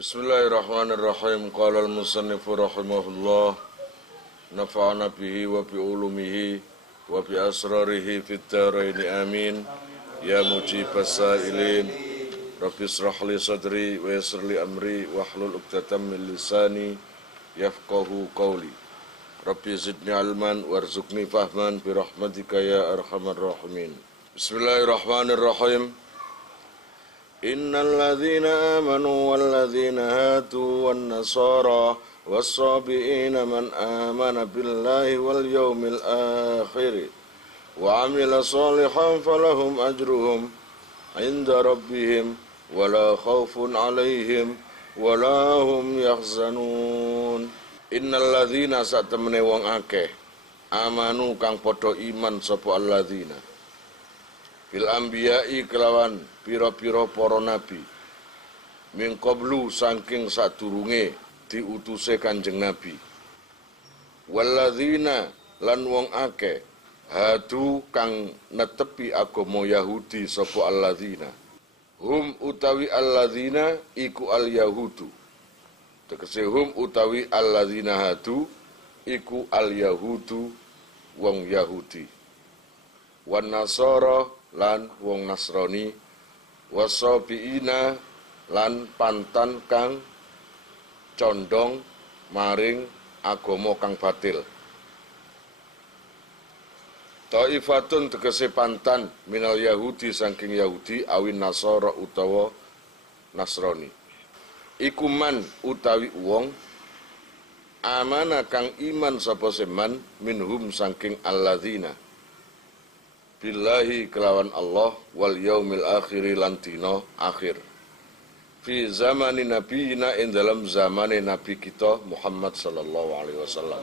Bismillahirrahmanirrahim. Qala al-musannifu rahimahullah, nafa'ana bihi wa bi ulumihi wa bi asrarihi fid dharaini amin. Ya mujibas sa'ilin, Rabbi israh li sadri wa yassir li amri wahlul 'uqdatam min lisani yafqahu qawli. Rabbi zidni ilman warzuqni fahman bi rahmatika ya arhamar rahimin. Bismillahirrahmanirrahim. Innal ladzina amanu wal ladzina hadu wan nasara was-sabiina man amana billahi wal yawmil akhir wa amila shalihan falahum ajruhum 'inda rabbihim wala khaufun 'alaihim wala hum yahzanun. Innal ladzina satemene wong akeh amanu kang padha iman sapa alladzina bil anbiya'i kelawan pira-pira para nabi min qablu saking sadurunge diutuse Kanjeng Nabi. Walladzina lan wong akeh hadu kang netepi agama Yahudi sapa alladzina hum utawi alladzina iku al yahudu. Tegese hum utawi alladzina hadu iku al yahudu wong Yahudi. Wan nasara lan wong Nasrani, wasabiina lan pantan kang condong maring agama kang batil. Taifatun tegese pantan minal Yahudi saking Yahudi awin Nasara utawa Nasrani. Iku man utawi wong amana kang iman sapa seman minhum saking alladzina billahi kelawan Allah wal yaumil akhiri lan dina akhir fi zamani nabiyina in dalam zamane nabi kita Muhammad sallallahu alaihi wasallam.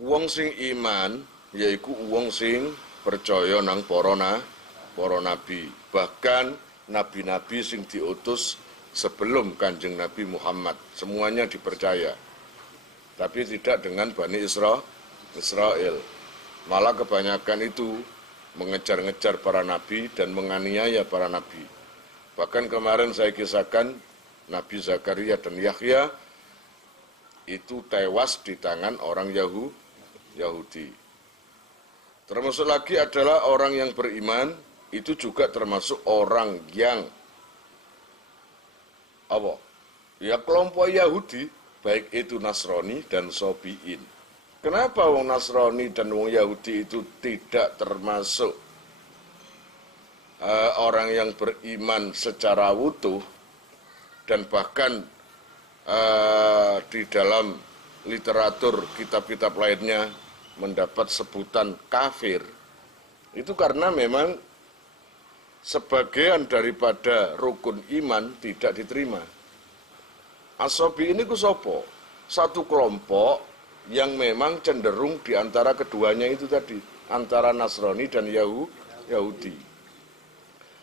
Wong sing iman yaiku wong sing percaya nang para nabi, bahkan nabi-nabi sing diutus sebelum Kanjeng Nabi Muhammad semuanya dipercaya, tapi tidak dengan Bani Israel. Malah kebanyakan itu mengejar-ngejar para nabi dan menganiaya para nabi. Bahkan kemarin saya kisahkan Nabi Zakaria dan Yahya itu tewas di tangan orang Yahudi. Termasuk lagi adalah orang yang beriman, itu juga termasuk orang yang kelompok Yahudi, baik itu Nasrani dan Sabiin. Kenapa wong Nasrani dan wong Yahudi itu tidak termasuk orang yang beriman secara utuh, dan bahkan di dalam literatur kitab-kitab lainnya mendapat sebutan kafir? Itu karena memang sebagian daripada rukun iman tidak diterima. As-Sabi ini ku sopo? Satu kelompok yang memang cenderung di antara keduanya itu tadi, antara Nasrani dan Yahudi.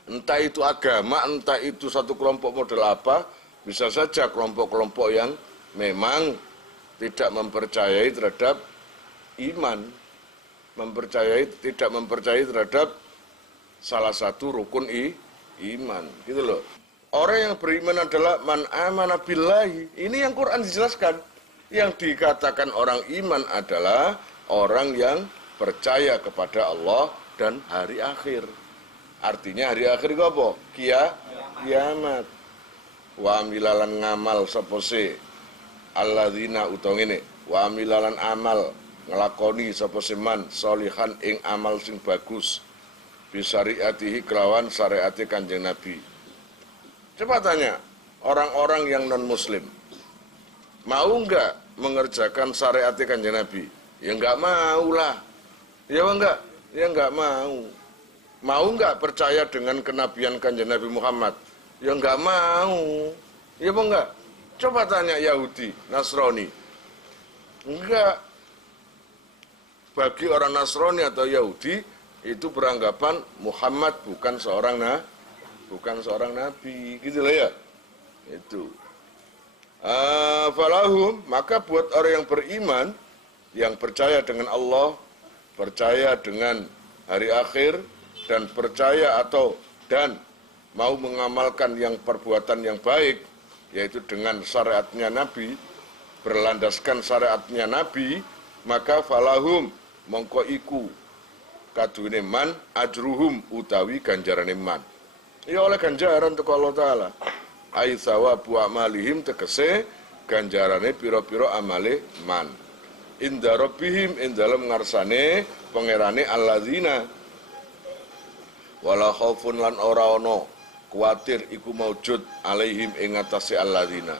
Entah itu agama, entah itu satu kelompok model apa, bisa saja kelompok-kelompok yang memang tidak mempercayai terhadap iman, tidak mempercayai terhadap salah satu rukun iman, gitu loh. Orang yang beriman adalah man amana billahi. Ini yang Quran dijelaskan. Yang dikatakan orang iman adalah orang yang percaya kepada Allah dan hari akhir. Artinya hari akhir itu apa? Kiamat. Wa amilalan ngamal sapa se alladzina utawa ngene, wa amilalan amal nglakoni sapa seman sholihan ing amal sing bagus bisyariatihi kelawan syariate Kanjeng Nabi. Coba tanya orang-orang yang non muslim, mau enggak mengerjakan syariat Kanjeng Nabi? Ya enggak mau lah. Ya enggak? Ya enggak mau. Mau enggak percaya dengan kenabian Kanjeng Nabi Muhammad? Ya enggak mau. Ya enggak? Coba tanya Yahudi, Nasrani. Enggak. Bagi orang Nasrani atau Yahudi itu beranggapan Muhammad bukan seorang nabi, gitu lah ya. Itu. Falahum, maka buat orang yang beriman, yang percaya dengan Allah, percaya dengan hari akhir, dan percaya dan mau mengamalkan yang perbuatan yang baik, yaitu dengan syariatnya Nabi, berlandaskan syariatnya Nabi, maka falahum mongko iku kadune man ajruhum utawi ganjarane man. Ya oleh ganjaran teko Allah Ta'ala. Ai sawabu amalihim tegese ganjarane pira-pira amale man. Inda rabbihim ing dalem ngarsane pangerane alladzina wala khaufun lan ora ana kuwatir iku maujud alaihim ing atase alladzina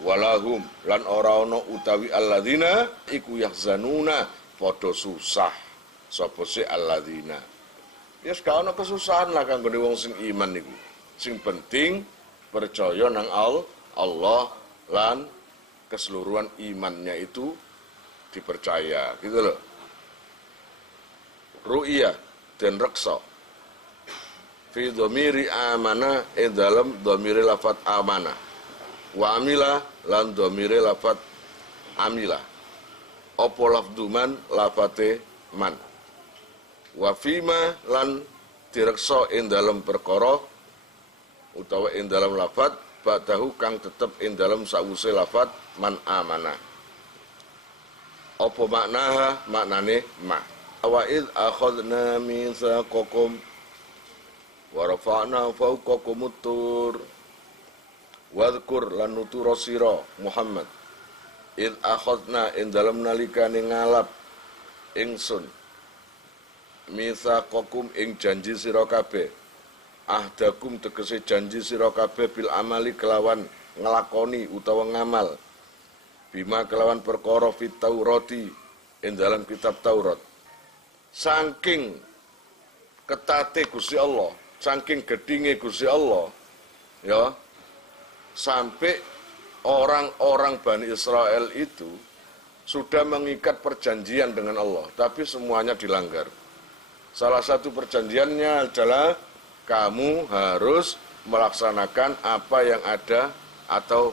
walahum lan ora ana utawi alladzina iku yahzanuna padha susah sapa se alladzina. Ya gak ana kesusahan lah kanggo wong sing iman niku. Sing penting percaya nang Allah lan keseluruhan imannya itu dipercaya, gitu loh. Ru'iyah dan reksa fi dhamiri amana dalam dhamiri lafat amana wa amila lan dhamiri lafat amila opo lafduman lafate man wa fima lan direksa dalam perkara utawa dalam lafat ba'dahu kang tetep dalam sawuse lafat man amana. Apa maknaha? Maknane ma. Wa id akhadna mitsaqakum wa rafa'na fawqakum tur wadhkur lan nutura sira Muhammad id akhadna ing dalem nalikane ngalap ingsun mitsaqakum ing janji sira kabeh ahdakum tegese janji sira kabeh bil amali kelawan nglakoni utawa ngamal bima kelawan perkara fit Taurati ing dalam kitab Taurat. Saking ketate Gusti Allah, saking gedinge Gusti Allah, ya, sampai orang-orang Bani Israel itu sudah mengikat perjanjian dengan Allah, tapi semuanya dilanggar. Salah satu perjanjiannya adalah kamu harus melaksanakan apa yang ada atau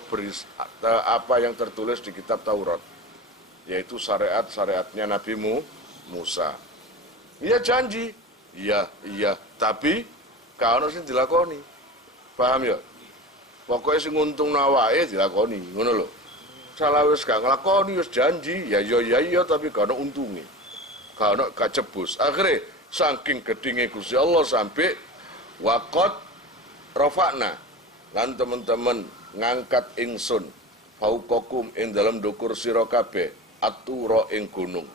apa yang tertulis di kitab Taurat, yaitu syariat-syariatnya Nabi Musa. Iya janji, iya, tapi kalau sing dilakoni, paham ya? Pokoknya sing untung nawae dilakoni, ngono lho. Salah wis gak nglakoni wis janji, ya tapi gak ono untunge. Gak kacebus. Akhirnya saking gedinge Gusti Allah sampai waqad rafa'na lan teman-teman ngangkat ingsun fauqakum ing dalam dukur sira kabeh atura ing gunung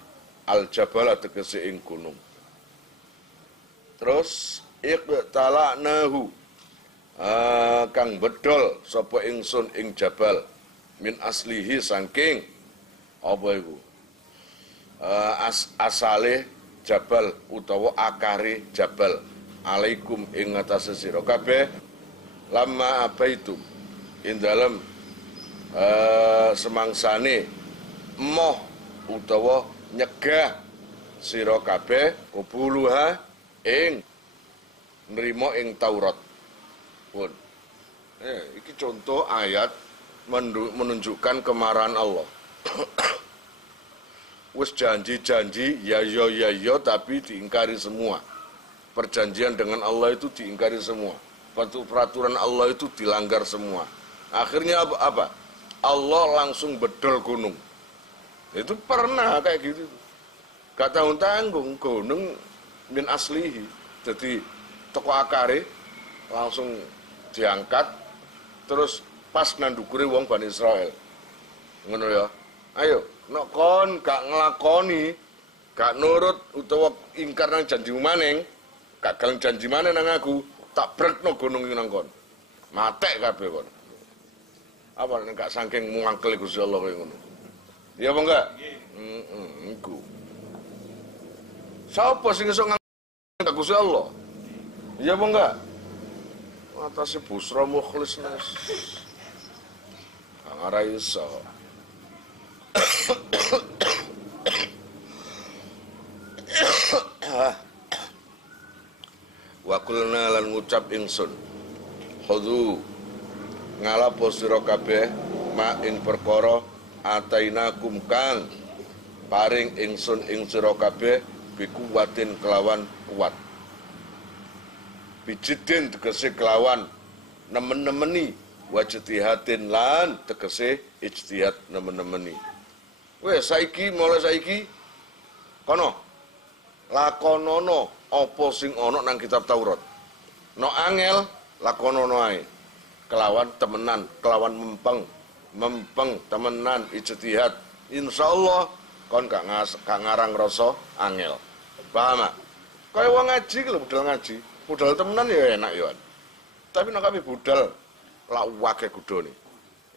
aljabala tegese ing gunung. Terus iqtala'nahu kang bedol sapa ingsun ing jabal min aslihi saking apa iku asale jabal utawa akare jabal alaikum ing atase sira kabeh lamma abaitum ing dalam semangsane moh utawa nyegah sira kabeh kubuluha ing nrimo ing Taurat pun. Iki contoh ayat menunjukkan kemarahan Allah. Wis janji-janji ya tapi diingkari semua. Perjanjian dengan Allah itu diingkari semua. Peraturan Allah itu dilanggar semua. Akhirnya apa? Allah langsung bedol gunung. Itu pernah kayak gitu. Gak tanggung gunung min aslihi. Jadi toko akare langsung diangkat. Terus pas nandukure wong Bani Israel. Ngono ya. Ayo, nek kon gak nglakoni, gak nurut utawa ingkar nang janjimu maneng, gak gelem janji maneh nang aku, tak brekno gunung iki nang kon. Matek kabeh kon. Apa nek gak saking mangkel Gusti Allah kaya ngono. Iya apa enggak? Iku. Sapa sing iso ngangkat Gusti Allah? Iya apa enggak? Atase busra mukhlis nas. Ora iso. Wa qulna lan ngucap ingsun khudhu ngalapo sira kabeh ma ing perkara atainakum kang paring ingsun ing sira kabeh bikuwatin kelawan kuat bijidin tegese kelawan nemen-nemeni, wajtihatin lan tegese ijtihad nemen-nemeni. Wes mulai saiki kono lakonono apa sing ana nang kitab Taurat. No angel lakonono ae. Kelawan temenan, kelawan mempeng temenan ijtihad. Insyaallah kon gak ngarang rasa angel. Paham gak? Kaya wong ngaji lho, budal ngaji. Budal temenan ya enak ya. Tapi nek kami budal lak wake kudone.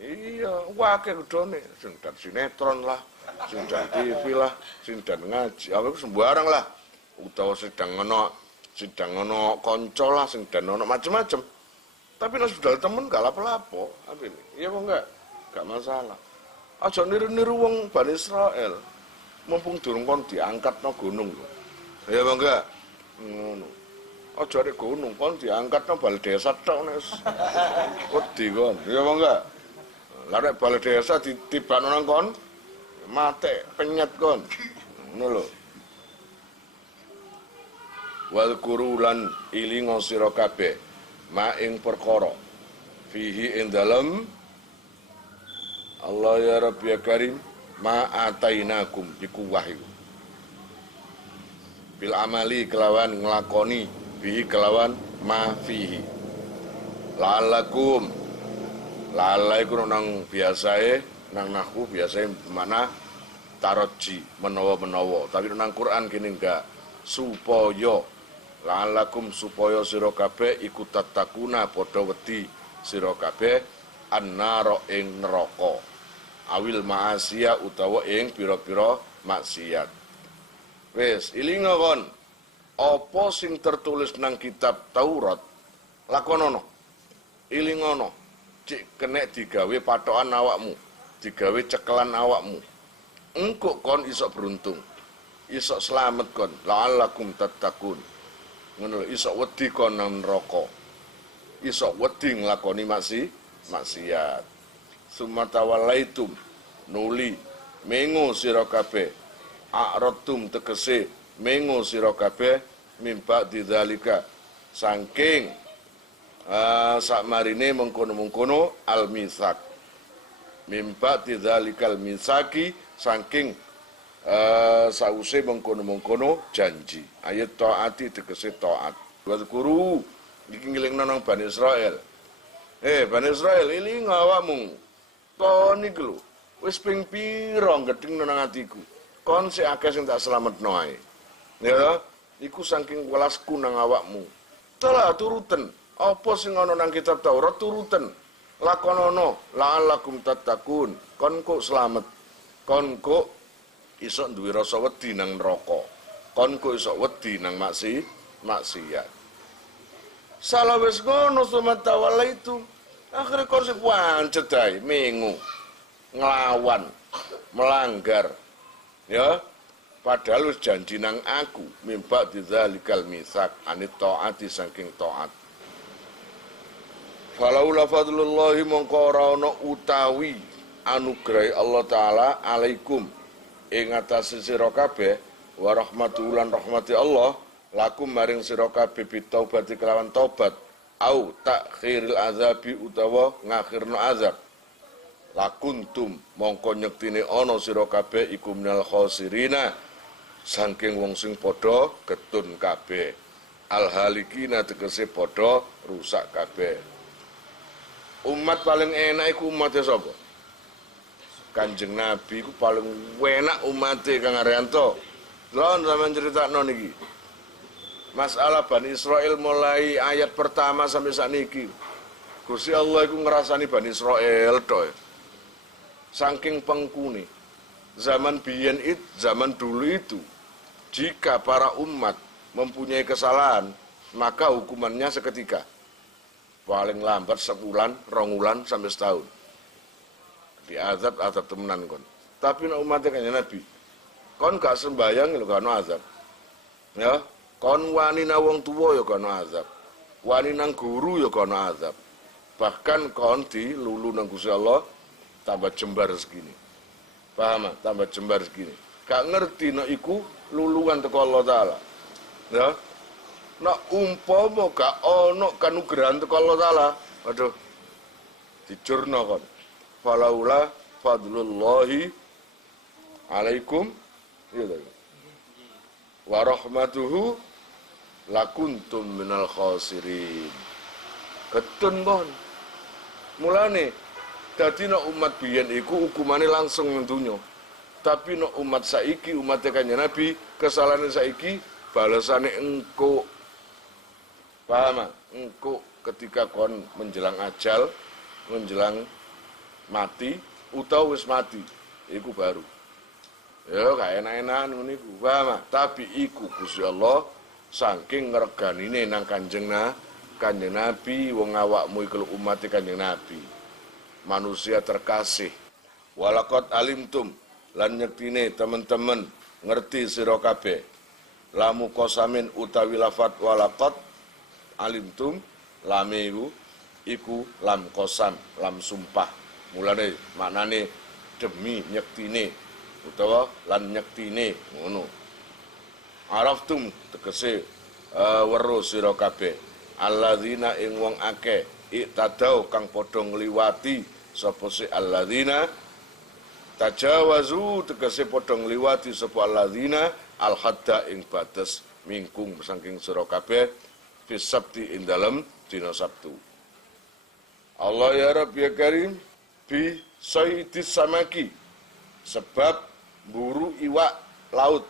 Iya, wake kudone. Sing dan sinetron lah, sing dan TV lah, sing dan ngaji. Aku sembarang lah. Utawa sedang ono kanca lah, sing dan ono macem-macem. Tapi nek budal temen gak lapo-lapo. Apa ini? Iya kok enggak? Gak masalah. Aja niru-niru wong Bani Israel. Mumpung durung kon diangkatno gunung lho. Ya apa enggak? Ngono. Aja arek gunung kon diangkatno bal desa tok nek wedi kon. Ya apa enggak? Lah nek bal desa ditibakno nang kon mate penyet kon. Ngono lho. Wal kurulan ilingo sira kabeh ma ing perkara fihi ing dalem Allah ya Rabbi ya Karim ma atainakum iku wahyu bil amali kelawan nglakoni bihi kelawan ma fihi la'allakum la'alla iku nang biasae nang nahwu biasae mana taroji menawa-menawa tapi nang Quran kene enggak supaya la'allakum supaya sira kabeh iku tatakuna padha wedi sira kabeh annara ing neraka awil ma'asiya utawa ing pira-pira maksiat. Wes, ilinga kon. Apa sing tertulis nang kitab Taurat lakonono. Ilingono. Cik kenek digawe patokan awakmu, digawe cekelan awakmu. Engko kon iso beruntung. Iso selamat kon. La'allakum tattaqun. Ngono iso wedi kon nang neraka. Iso wedi nglakoni maksiat. Sumatawalaitum nuli mengo sira kabeh a'radtum tegese mengo sira kabeh mimba didzalika saking sakmarine mengkono-mengkono al-misak mimba didzalikal misaki saking sause mengkono-mengkono janji ayat taati tegese taat wa guru iki ngelingno nang Bani Israel Bani Israel iling awakmu kon iku lho wis ping pira gedeng nang atiku kon sik akeh sing tak slametno ae ya iku saking welasku nang awakmu telah turuten apa sing ana nang kitab Taurat turuten lakonono la'allakum tattaqun kon kok slamet kon kok iso duwe rasa wedi nang neraka kon kok iso wedi nang maksiat salah wis ngono sumantawala itu akhirnya kon sing pancet ae mengu nglawan melanggar ya padahal wis janji nang aku mimba didzalikal misak anit taati saking taat falaula fadlullahi mongko ora ana utawi anugerah Allah taala alaikum ing atase sira kabeh wa rahmatulan rahmati Allah lakum maring sira kabeh bitaubati kelawan taubat au takhiril azabi utawa ngakhirno azab lakuntum mongko nyektine ana sira kabeh iku minal khosirina saking wong sing padha getun kabeh alhalikina tegese padha rusak kabeh umat paling enak iku umat sapa Kanjeng Nabi iku paling enak umate Kang Arianto lha sampeyan critakno niki masalah Bani Israel mulai ayat pertama sampai sakniki. Gusti Allah iku ngrasani Bani Israel tok. Saking pengkune. Zaman biyen zaman dulu itu jika para umat mempunyai kesalahan, maka hukumannya seketika. Paling lambat sebulan, 2 bulan sampai setahun. Diazab temenan kon. Tapi nek umat Kanjeng Nabi, kon gak sembayang lho gak ono azab. Ya, kon wani nang wong tuwa ya kono azab. Wani nang guru ya kono azab. Bahkan kon dilulu nang Gusti Allah tambah jembar segini. Paham? Tambah jembar segini. Gak ngerti nek iku luluan teko Allah taala. Ya. Nak umpama gak ono kanugrahan teko Allah Taala, aduh dicurno kon. Falaula fadlullahi alaikum gitu. Wa rahmatuhu lakuntum minal khasirin. Ketun kon. Mulane dadi nek umat biyen iku hukumane langsung nang donya. Tapi nek umat saiki, umat Kanjeng Nabi, kesalahan saiki balasane engko. Paham? Engko ketika kon menjelang ajal, menjelang mati, utawa wis mati, iku baru. Ya gak enak-enakan ngono iku. Paham? Tapi iku Gusti Allah saking ngreganine nang Kanjeng Nabi, wong awakmu iku umat Kanjeng Nabi. Manusia terkasih. Walaqad alimtum lan nyektine teman-teman ngerti sira kabeh. Lamu qasamin utawi lafat walaqad alimtum lame iku lam qasam, lam sumpah. Mulane maknane demi nyektine utawa lan nyektine ngono. Araftum tegese weruh sira kabeh. Alladzina ing wong akeh iktadau kang padha ngliwati sapa si alladzina tajawazu tegese padha ngliwati sapa alladzina al-hadda ing batas mingkung saking sira kabeh fi sabti ing dalem dina Sabtu. Allah ya Rabb ya Karim bi sayyidis samaki sebab buru iwak laut.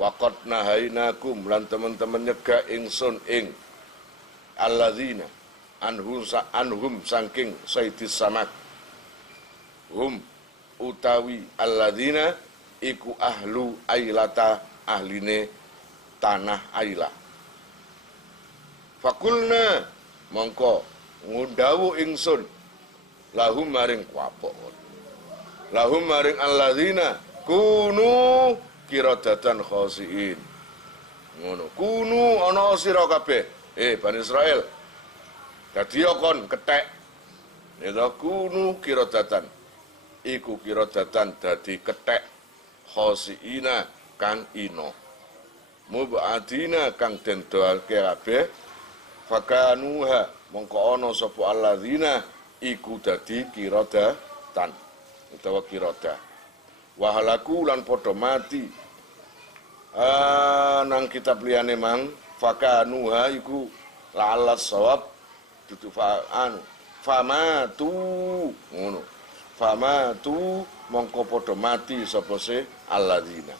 Waqad nahainakum lan teman-teman nyegah ingsun ing alladzina anhum saking sayyidis samak. Hum utawi alladzina iku ahlu ailata ahline tanah Aila. Fakulna mongko ngundawu ingsun lahum maring kuapok. Lahum maring alladzina kunu kiradatan khasiin. Ngono. Kunu ana sira kabeh. Bani Israel. Dadi kon kethek. Ya kunu kiradatan. Iku kiradatan dadi kethek khasiina kang ino. Mubadina kang den doake kabeh fakanuha mongko ana sapa alladzina iku dadi kiradatan utawa kirada wahalaku lan padha mati nang kitab liyane mang fakanuha iku la'alas sawab dudu famatu ngono famatu mongko padha mati sapa se alladzina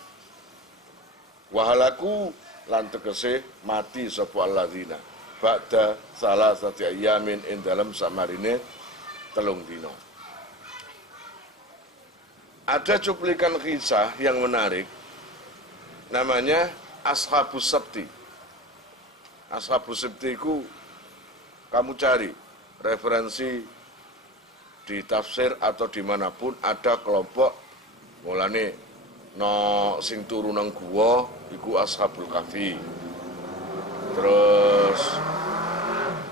wahalaku lan tegese mati sapa alladzina ba'da salasati ayamin ing dalem samarine 3 dina. Ada cuplikan kisah yang menarik namanya Ashabus Sabti. Ashabus Sabti itu kamu cari referensi di tafsir atau dimanapun ada kelompok mulane no sing turu nang guwa iku Ashabul Kahfi. Terus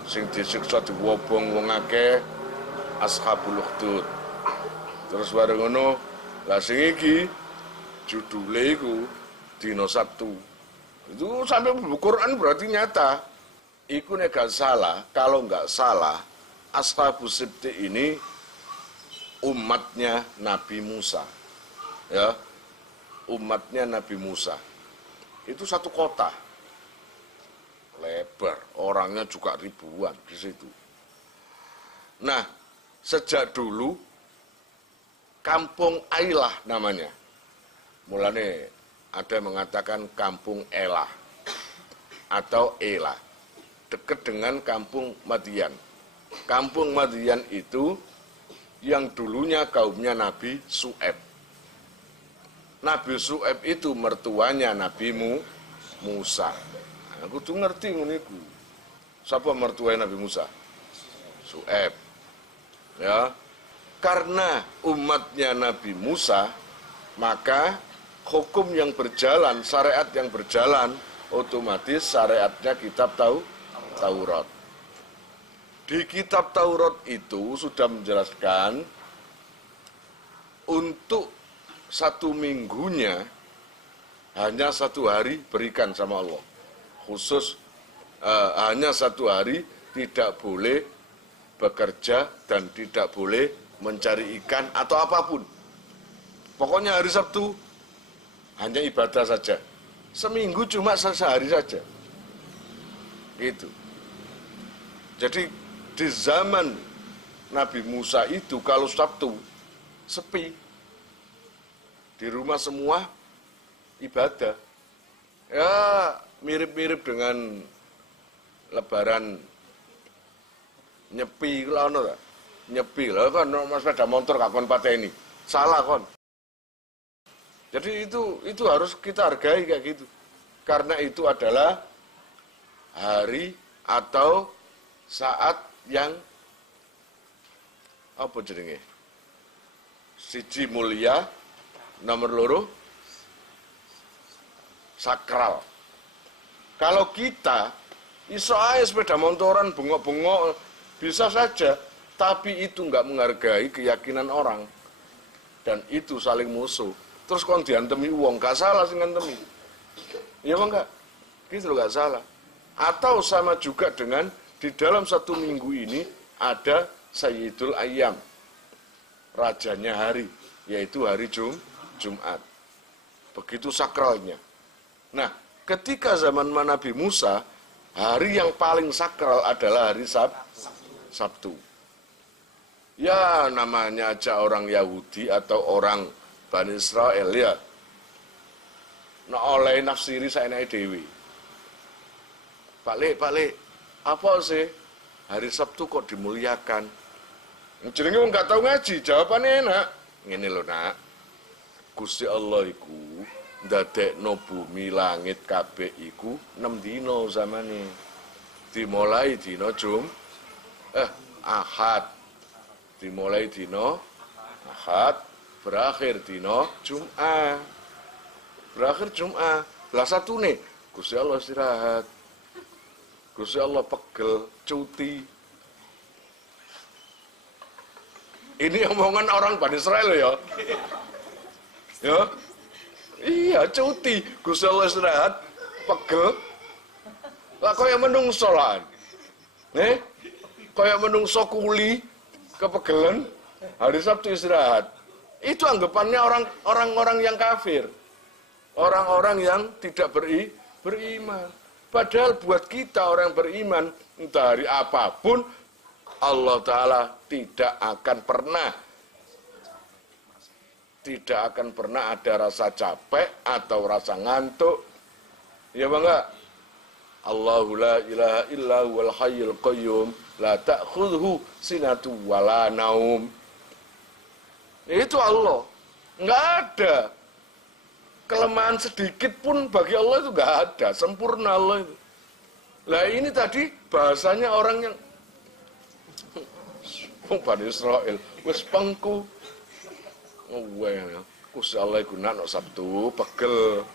sing disiksa diwobong wong akeh Ashabul Ukhdud. Terus bareng ngono lah sing iki judule iku dina Sabtu. Itu sampai buku Quran berarti nyata. Iku nek gak salah, kalau nggak salah Ashabus Sabti ini umatnya Nabi Musa. Ya. Umatnya Nabi Musa. Itu satu kota. Lebar, orangnya juga ribuan di situ. Nah, sejak dulu Kampung Ailah namanya. Mulane ada yang mengatakan Kampung Elah atau Elah, dekat dengan Kampung Madian. Kampung Madian itu yang dulunya kaumnya Nabi Su'aib. Nabi Su'aib itu mertuanya Nabi Musa. Aku tuh ngerti nguniku. Siapa mertuanya Nabi Musa? Su'aib. Ya, karena umatnya Nabi Musa, maka hukum yang berjalan, syariat yang berjalan, otomatis syariatnya kitab Taurat. Di kitab Taurat itu sudah menjelaskan untuk 1 minggunya hanya 1 hari berikan sama Allah. khusus hanya 1 hari tidak boleh bekerja dan tidak boleh mencari ikan atau apapun. Pokoknya hari Sabtu hanya ibadah saja. Seminggu cuma sehari saja. Gitu. Jadi di zaman Nabi Musa itu kalau Sabtu sepi. Di rumah semua ibadah. Ya mirip-mirip dengan Lebaran nyepi lah ono ta. Nyepi lah kan mas sepeda motor kakon pateni. Salah kon. Jadi itu harus kita hargai kayak gitu. Karena itu adalah hari atau saat yang apa jenenge? Siji mulia, nomor loro sakral. Kalau kita iso ae sepeda motoran bengok-bengok bisa saja, tapi itu enggak menghargai keyakinan orang. Dan itu saling musuh. Terus kon diantemi wong, gak salah sing ngantemi. Iya apa enggak? Gitu loh, gak salah. Atau sama juga dengan di dalam 1 minggu ini ada Sayyidul Ayyam, rajanya hari, yaitu hari Jumat. Begitu sakralnya. Nah, ketika zaman Nabi Musa, hari yang paling sakral adalah hari Sabtu. Ya namanya aja orang Yahudi atau orang Bani Israel ya. Nah oleh nafsiri saya naik dewi. Pak Le, apa sih hari Sabtu kok dimuliakan? Jenenge wong gak tau ngaji, jawabannya enak. Ngene lho nak, Gusti Allah iku ndadekno bumi langit kabeh iku 6 dina zamane. Dimulai dina Ahad. Dimulai dina Ahad, berakhir dina Jumat. Berakhir Jumat. Lah satune Gusti Allah istirahat. Gusti Allah pegel, cuti. Ini omongan orang Bani Israel ya. Ya. Iya, cuti. Gusti Allah istirahat, pegel. Lah kaya menungso lah. Kaya menungso kuli kepegelen hari Sabtu istirahat. Itu anggapannya orang-orang yang kafir. Orang-orang yang tidak beriman. Padahal buat kita orang beriman, entah hari apapun, Allah Ta'ala tidak akan pernah ada rasa capek atau rasa ngantuk. Ya bang enggak? Allahu la ilaha illa huwal hayyul qayyum la ta'khudhu sinatu wala naum. Itu Allah. Enggak ada kelemahan sedikit pun bagi Allah, itu enggak ada, sempurna Allah itu. Lah ini tadi bahasanya orang yang Bani Israel wis pengku. Gusti Allah iku nak Sabtu pegel.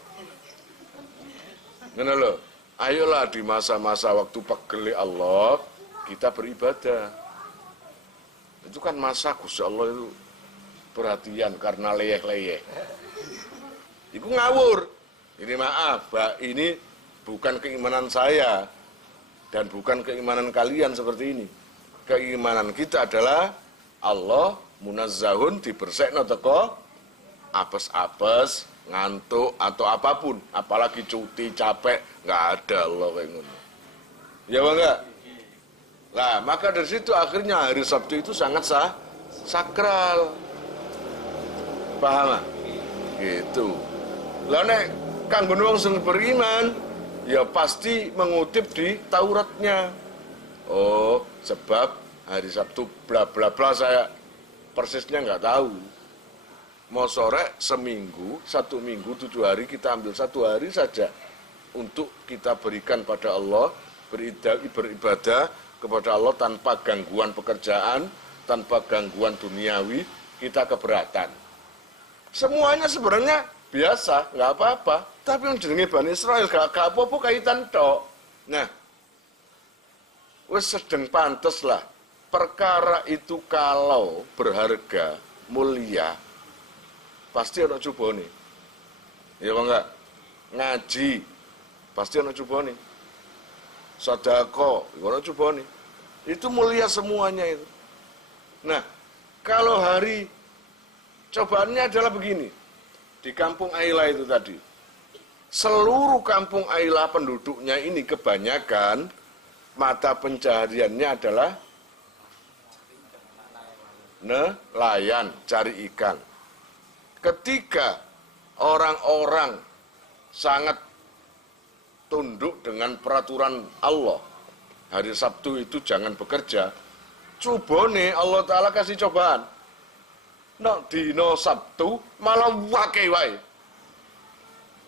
Ngene lho. Ayolah di masa-masa waktu pegel Allah kita beribadah. Itu kan masa Gusti Allah itu perhatian karena leyeh-leyeh. Iku ngawur. Ini maaf, Pak, ini bukan keimanan saya dan bukan keimanan kalian seperti ini. Keimanan kita adalah Allah munazzahun dibersekno teko apes-apes, ngantuk atau apapun, apalagi cuti, capek, nggak ada Allah kayak ngono. Ya Bang enggak? Nah, maka dari situ akhirnya hari Sabtu itu sangat sakral. Paham? Gitu. Lah nek kanggo wong sing beriman, ya pasti mengutip di Tauratnya. Oh, sebab hari Sabtu bla bla bla saya persisnya nggak tahu. Mau sore seminggu, 1 minggu 7 hari kita ambil 1 hari saja untuk kita berikan pada Allah, beribadah kepada Allah tanpa gangguan pekerjaan, tanpa gangguan duniawi, kita keberatan. Semuanya sebenarnya biasa, nggak apa-apa. Tapi yang jenenge Bani Israel gak apa-apa kaitan tok. Nah, wis sedeng pantes lah. Perkara itu kalau berharga, mulia, pasti ada cobane. Ya apa enggak? Ngaji, pasti ada cobane. sedekah, ngono coba nih. Itu mulia semuanya itu. Nah, kalau hari cobaannya adalah begini. Di kampung Aila itu tadi. Seluruh kampung Aila penduduknya ini kebanyakan mata pencahariannya adalah nelayan, cari ikan. Ketika orang-orang sangat tunduk dengan peraturan Allah, hari Sabtu itu jangan bekerja, cobone Allah Ta'ala kasih cobaan. Nak dino Sabtu malah wake wae.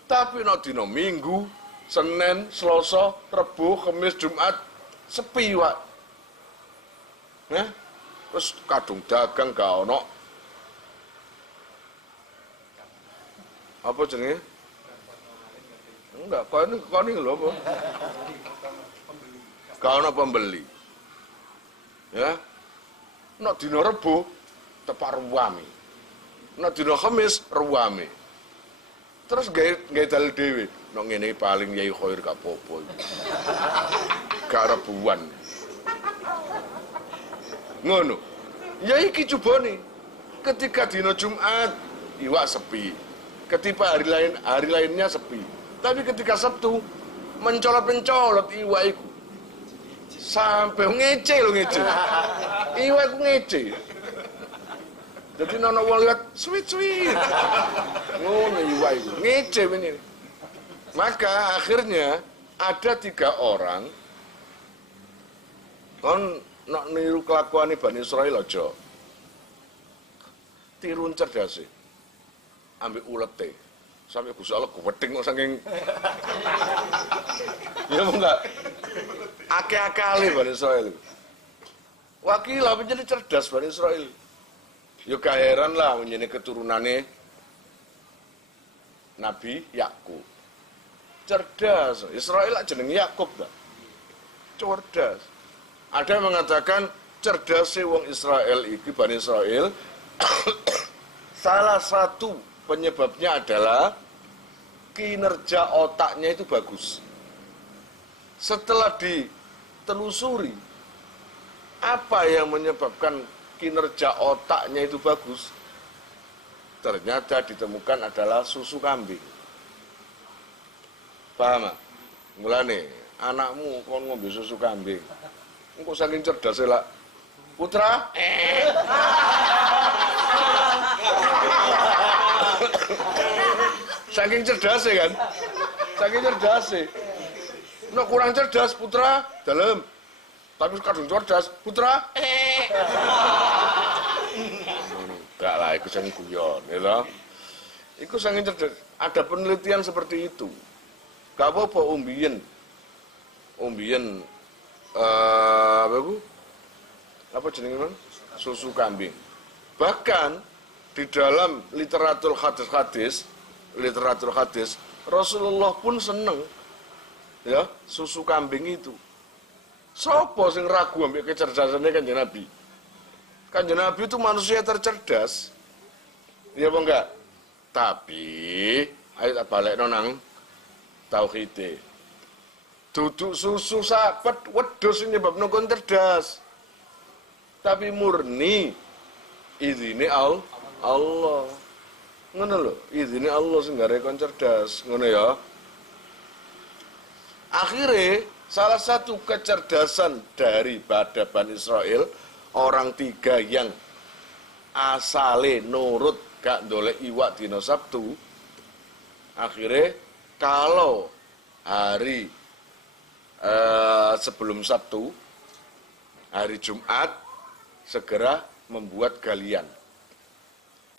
Tapi nak dino Minggu, Senin, Selasa, Rebo, Kamis, Jumat sepi wae. Nah, terus kadung dagang gak ono. Apa jenenge? Enggak, kau ini lho apa? Gak ono pembeli. Ya. Nak dino Rebo tepak ruwame. Nak dino Kamis ruwame. Terus gawe dalil dhewe, nek ngene paling Yai Khair gak apa-apa. Gak rebuan. Ngono. Ya iki cobane. Ketika dino Jumat iwak sepi. Ketika hari lainnya sepi. Tapi ketika Sabtu mencolot-mencolot iwak iku. Sampai ngece lho ngece. Iwak iku ngece. Jadi nono wong lihat sweet. Ngono iwak iku ngece ini. Maka akhirnya ada 3 orang kon nak niru kelakuan Bani Israil aja. Tirun cerdase. Ambek ulete. Sampai Gusti Allah gwedeng kok saking ya enggak. Akeh-akale Bani Israil. Wakil apa jadi cerdas Bani Israil. Yo kaheran lah menjadi keturunannya Nabi Yakub. Cerdas. Israel jeneng Yakub dah. Cerdas. Ada yang mengatakan cerdas wong Israel iki Bani Israel salah satu penyebabnya adalah kinerja otaknya itu bagus. Setelah ditelusuri apa yang menyebabkan kinerja otaknya itu bagus, ternyata ditemukan adalah susu kambing. Paham? Mulane anakmu kon ngombe susu kambing. Engko saking cerdas lah. Putra? Saking cerdas kan? Saking cerdas. Nek kurang cerdas putra dalam. Tapi kadung cerdas, putra enggak lah, itu saking guyon, ya. Itu saking cerdas. Ada penelitian seperti itu. Gak apa-apa umbien apa jenenge man? Susu kambing. Bahkan di dalam literatur hadis Rasulullah pun seneng ya susu kambing itu. Sopo sing ragu ambek kecerdasannya Kanjeng Nabi? Kanjeng Nabi itu manusia tercerdas. Iya apa enggak? Tapi ayo tak balekno nang tauhide. Duduk susu sahabat wedhus sing nyebabno kon cerdas. Tapi murni izine Allah. Ngono lho, izine Allah sing gare kon cerdas, ngono ya. Akhirnya salah satu kecerdasan dari Bani Israel, orang 3 yang asale nurut gak ndolek iwak dina Sabtu, akhirnya kalau hari sebelum Sabtu, hari Jumat, segera membuat galian.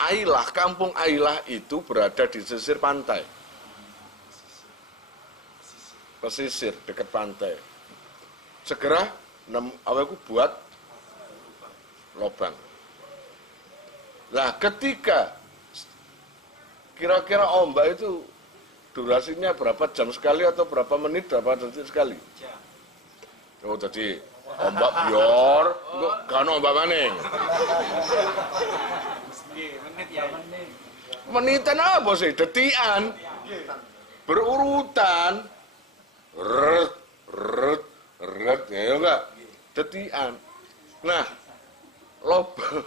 Ailah, kampung Ailah itu berada di sisir pantai. Pesisir dekat pantai. Segera buat lubang. Nah, ketika kira-kira ombak itu durasinya berapa jam sekali atau berapa menit, berapa detik sekali? Oh, jadi ombak bior, kan ombak maning. Menit ya, menit. Menitan apa sih? Detikan. Berurutan. Rut, rut, Ret, ya enggak? Tetian. Nah, lobang.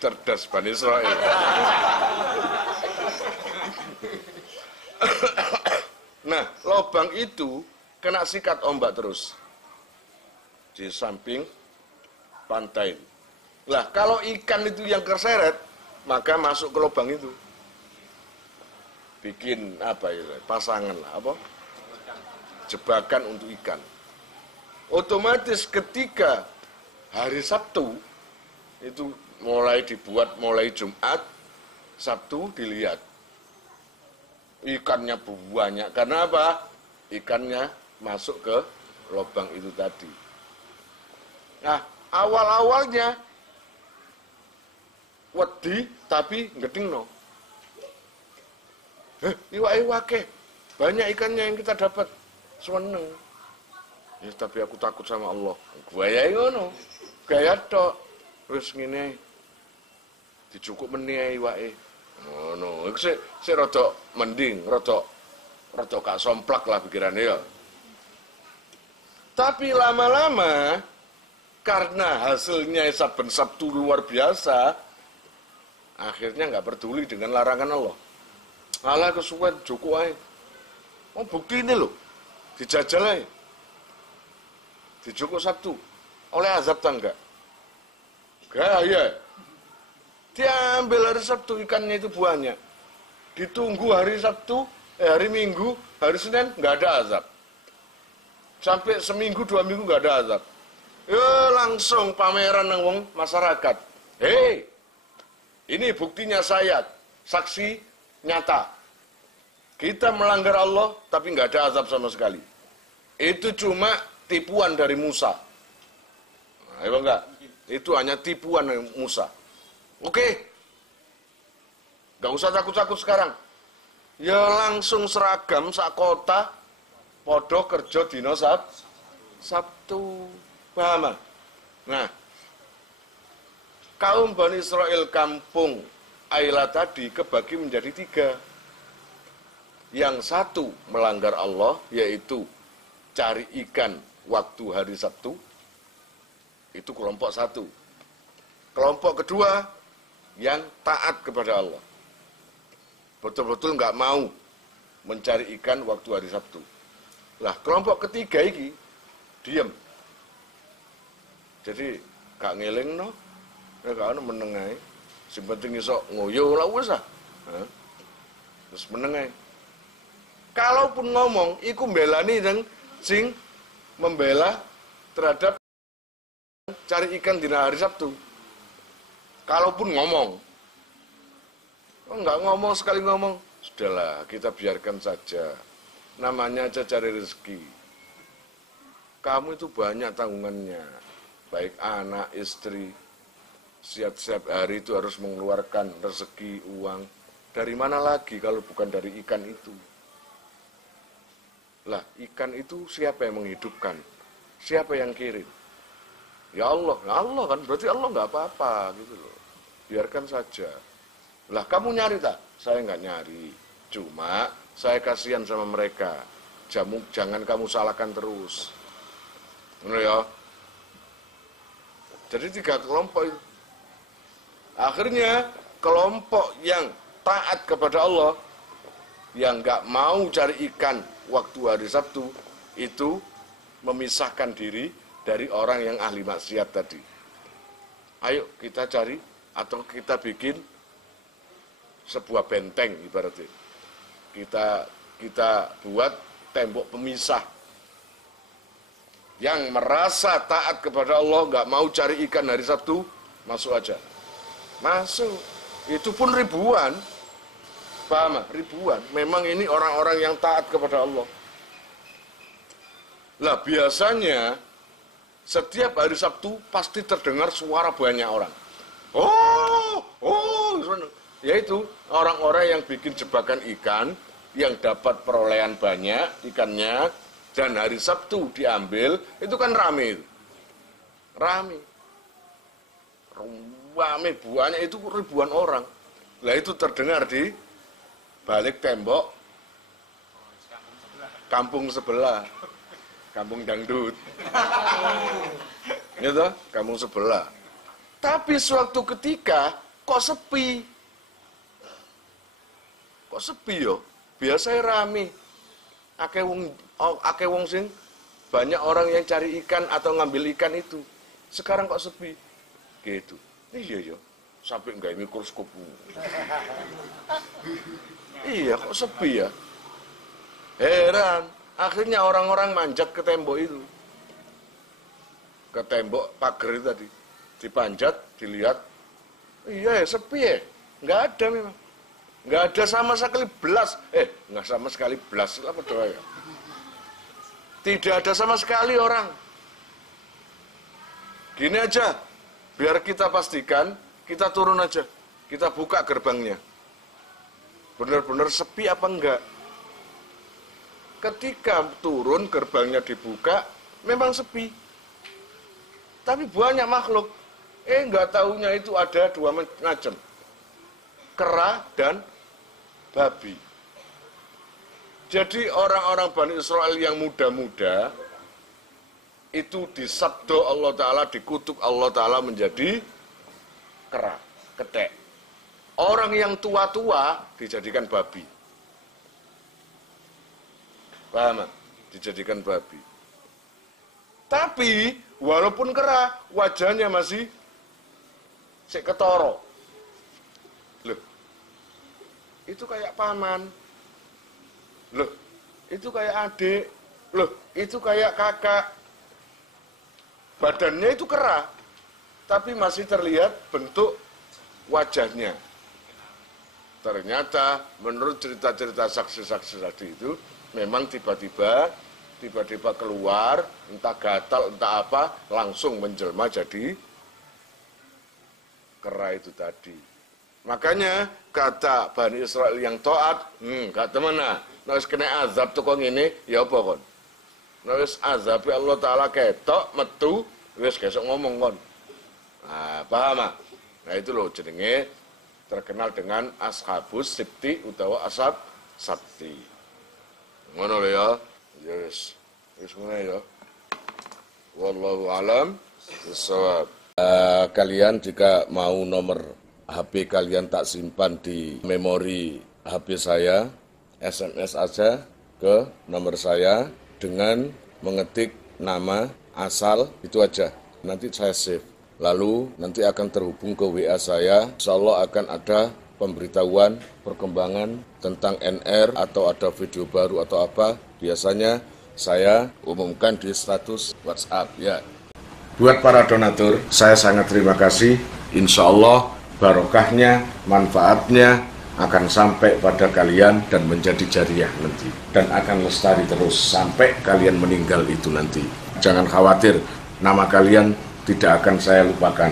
Cerdas Bani Israel. Nah, lobang itu kena sikat ombak terus. Di samping pantai. Lah, kalau ikan itu yang terseret, maka masuk ke lubang itu. Bikin apa ya? Pasangan lah, apa? Jebakan untuk ikan. Otomatis ketika hari Sabtu itu mulai dibuat mulai Jumat, Sabtu dilihat. Ikannya banyak. Karena apa? Ikannya masuk ke lubang itu tadi. Nah, awal-awalnya wedi tapi ngedingno. Iwake. Banyak ikannya yang kita dapat. Seneng. Ya tapi aku takut sama Allah. Gaya ngono. Gaya tok. Wis ngene. Dicukup meneh iwake. Ngono. Iku sik rada mending, rada gak somplak lah pikirane ya. Tapi lama-lama karena hasilnya saben Sabtu luar biasa, akhirnya nggak peduli dengan larangan Allah. Alah kesuwen cukup ae. Oh bukti ini loh, dijajal ae. Dijukuk Sabtu, oleh azab tangga. Gaya. Diambil hari Sabtu ikannya itu banyak. Ditunggu hari Sabtu, hari Minggu, hari Senin nggak ada azab. Sampai seminggu 2 minggu nggak ada azab. Langsung pameran nang wong masyarakat. Hei, ini buktinya saya, saksi nyata. Kita melanggar Allah, tapi nggak ada azab sama sekali. Itu cuma tipuan dari Musa. Nah, enggak? Itu hanya tipuan dari Musa. Oke, nggak usah takut-takut sekarang. Ya langsung seragam sak kota, podo kerja dino Sabtu. Paham? Nah, kaum Bani Israel kampung Aila tadi kebagi menjadi 3. Yang satu melanggar Allah, yaitu cari ikan waktu hari Sabtu. Itu kelompok 1. Kelompok kedua, yang taat kepada Allah. Betul-betul nggak mau mencari ikan waktu hari Sabtu. Lah, kelompok ketiga ini, diam. Jadi gak ngeling no, ya gak ada menengai. Sing penting iso ngoyo lah wis ah. Terus menengai. Kalaupun ngomong, iku mbelani yang sing membela terhadap cari ikan di hari Sabtu. Kalaupun ngomong, enggak ngomong sekali ngomong, sudahlah kita biarkan saja. Namanya aja cari rezeki. Kamu itu banyak tanggungannya. Baik anak, istri, setiap hari itu harus mengeluarkan rezeki, uang. Dari mana lagi kalau bukan dari ikan itu? Lah, ikan itu siapa yang menghidupkan? Siapa yang kirim? Ya Allah kan, berarti Allah nggak apa-apa gitu loh. Biarkan saja. Lah, kamu nyari tak? Saya nggak nyari. Cuma, saya kasihan sama mereka. Jangan kamu salahkan terus. Benar ya? Jadi 3 kelompok itu. Akhirnya kelompok yang taat kepada Allah, yang nggak mau cari ikan waktu hari Sabtu, itu memisahkan diri dari orang yang ahli maksiat tadi. Ayo kita cari atau kita bikin sebuah benteng ibaratnya. Kita buat tembok pemisah. Yang merasa taat kepada Allah, nggak mau cari ikan hari Sabtu, masuk aja. Masuk. Itu pun ribuan. Paham? Ribuan. Memang ini orang-orang yang taat kepada Allah. Lah biasanya, setiap hari Sabtu pasti terdengar suara banyak orang. Yaitu orang-orang yang bikin jebakan ikan, yang dapat perolehan banyak ikannya, dan hari Sabtu diambil, itu kan rame. Rame banyak, itu ribuan orang. Lah itu terdengar di balik tembok kampung sebelah, kampung dangdut. Gitu, kampung sebelah. Tapi suatu ketika kok sepi. Kok sepi yo? Biasanya rame. Akeh wong sing banyak orang yang cari ikan atau ngambil ikan itu. Sekarang kok sepi. Gitu. Iya yo. Sampai enggak mikroskop. Iya, kok sepi ya? Heran. Akhirnya orang-orang manjat ke tembok itu. Ke tembok pagar itu tadi. Dipanjat, dilihat. Iya ya, sepi ya. Enggak ada memang. Enggak ada sama sekali belas. Enggak sama sekali belas. Apa doa ya? Tidak ada sama sekali orang. Gini aja. Biar kita pastikan, kita turun aja. Kita buka gerbangnya. Benar-benar sepi apa enggak? Ketika turun, gerbangnya dibuka, memang sepi. Tapi banyak makhluk. Enggak taunya itu ada dua macam. Kera dan babi. Jadi orang-orang Bani Israel yang muda-muda, itu disabdo Allah Ta'ala, dikutuk Allah Ta'ala menjadi kera, ketek. Orang yang tua-tua dijadikan babi. Paham? Dijadikan babi. Tapi walaupun kera, wajahnya masih sik ketoro. Loh, itu kayak paman. Loh, itu kayak adik. Loh, itu kayak kakak. Badannya itu kera, tapi masih terlihat bentuk wajahnya. Ternyata menurut cerita-cerita saksi-saksi tadi itu, memang tiba-tiba keluar, entah gatal, entah apa, langsung menjelma jadi kera itu tadi. Makanya kata Bani Israel yang taat, kata mana? Nah, kena azab tuh kok ini, ya apa kon? Nah, azab Allah Ta'ala ketok, metu, wis kesok ngomong kon. Nah, paham? Nah, itu loh jenenge terkenal dengan Ashabus Sibti utawa Ashab Sabti. Ngono lho ya. Yes. Wis ngono ya. Wallahu alam bissawab. Kalian jika mau nomor HP kalian tak simpan di memori HP saya, SMS aja ke nomor saya dengan mengetik nama asal itu aja. Nanti saya save. Lalu nanti akan terhubung ke WA saya. Insyaallah akan ada pemberitahuan perkembangan tentang NR atau ada video baru atau apa. Biasanya saya umumkan di status WhatsApp ya. Buat para donatur, saya sangat terima kasih. Insyaallah barokahnya, manfaatnya akan sampai pada kalian dan menjadi jariah nanti. Dan akan lestari terus sampai kalian meninggal itu nanti. Jangan khawatir, nama kalian tidak akan saya lupakan.